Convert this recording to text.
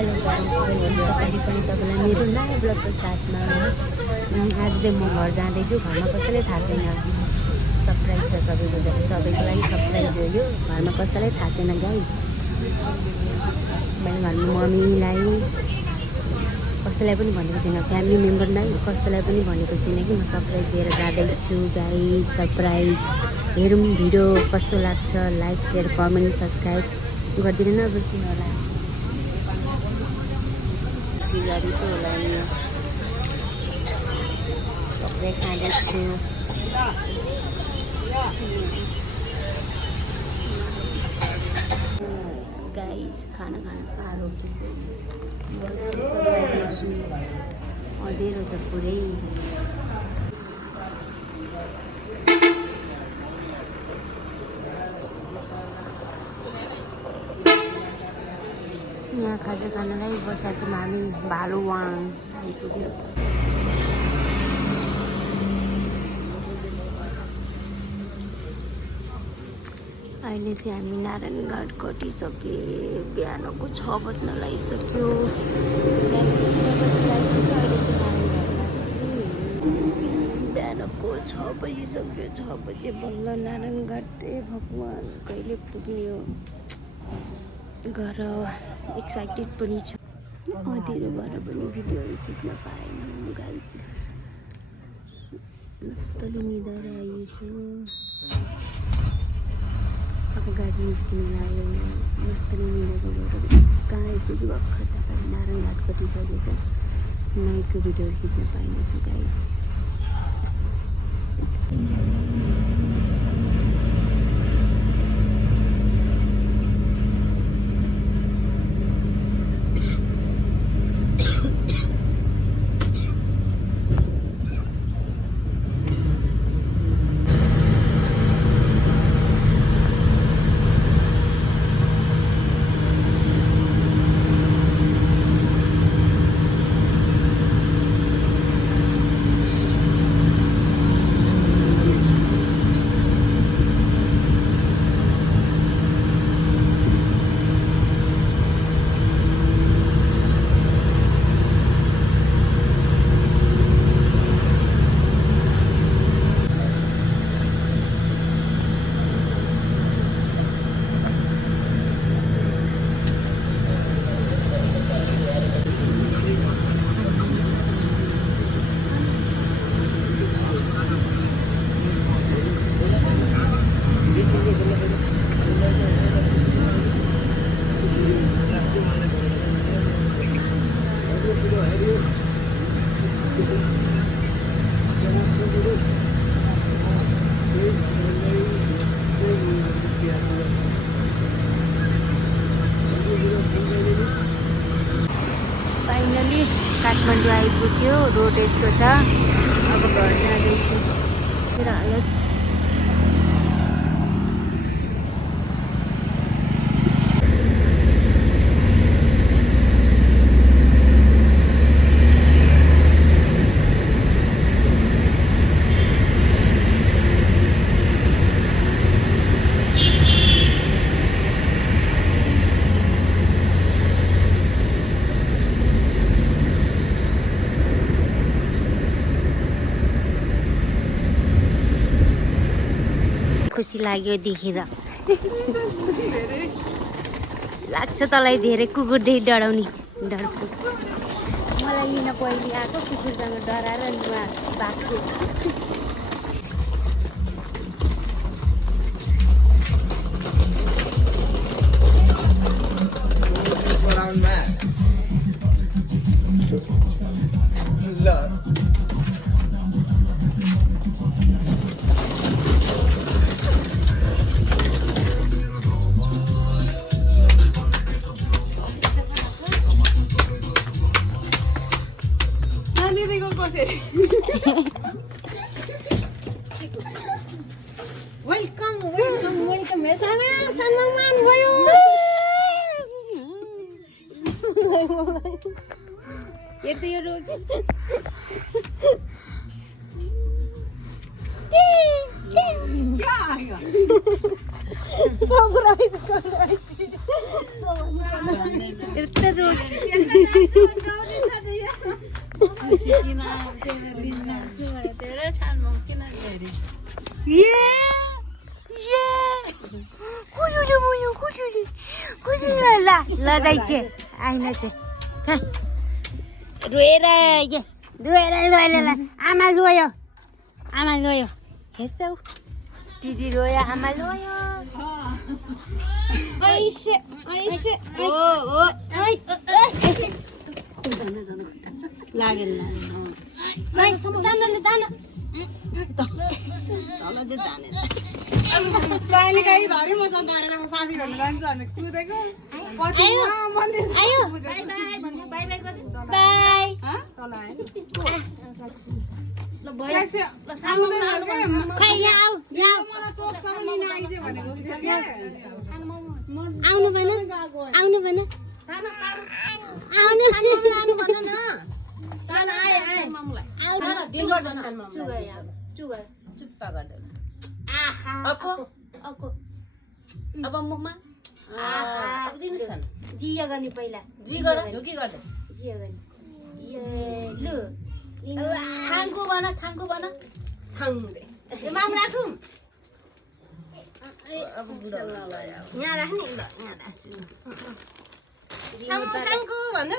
Hello guys, पनि तपाईँलाई मेरो नयाँ ब्लगको साथमा आज चाहिँ म घर जाँदैछु। घरमा कसैलाई थाहा छैन, सरप्राइज छ सबैको लागि सरप्राइज हो यो। घरमा कसैलाई थाहा छैन गाइस, मेरो घरमा मम्मीलाई कसैलाई पनि भनेको छैन, फ्यामिली मेम्बरलाई कसैलाई पनि भनेको छैन कि म सरप्राइज दिएर जाँदैछु गाइस। सरप्राइज हेरौँ, भिडियो कस्तो लाग्छ लाइक सेयर कमेन्ट सब्सक्राइब गरिदिनु न बिर्सिनु होला। सिगारी पो होला यो, सबै खाँदैछु। गाइस खाना पारो अँधेरो छ पुरै। यहाँ खाजा खानलाई बसा चाहिँ हामी भालुवाङ आइपुग्यो। अहिले चाहिँ हामी नारायणघाट कटिसके, बिहानको 6 बज्न लागिसक्यो। बिहानको 6 बजिसक्यो, 6 बजे बल्ल नारायणघाट। भगवान् कहिले पुग्यो घर। एक्साइटेड पनि छु, अँधेरो भएर पनि भिडियोहरू खिच्न पाएन गाइस। मजाले निदाएर आइएछ। अब गाडी निस्किनु लाग्यो, मजाले निदाएको भएर कहाँ आइपुग्यो भर्खर तपाईँ। नारायणघाट कटिसकेछ, नाइटको भिडियोहरू खिच्न पाइनेछ गाइस। फाइनली काठमाडौँ आइपुग्यो। रोड यस्तो छ, अब घर जाँदैछु। मेरो हालत खुसी लाग्यो देखेर। लाग्छ तँलाई धेरै कुकुरदेखि डराउने डरको। मलाई लिन पहिले आएको कुकुरसँग डराएर नि उहाँ भाग्छु। Welcome welcome welcome. सम्मान भयो। हेर्दै यो रोग क्या सरप्राइज गर्दैछु यस्तो रोज ल जाइছে आइन चाहिँ रोएर आमा रोयो हेर्छौ दिदी रोयो आमा रोयो लागेन साइली धरी म तारेर साथीहरू जान्छ भने कुदेको आयो बाई खै यहाँ आउनु भएन अब मुखमा अब दिनुस् न जिया गर्ने पहिला जी गर ढुकी गर्दै जिया गर्ने लु थाङको बना थाङ दे माम राखौँ अब बुढा यहाँ राख्ने ल यहाँ राख्छु थाङको भन्दै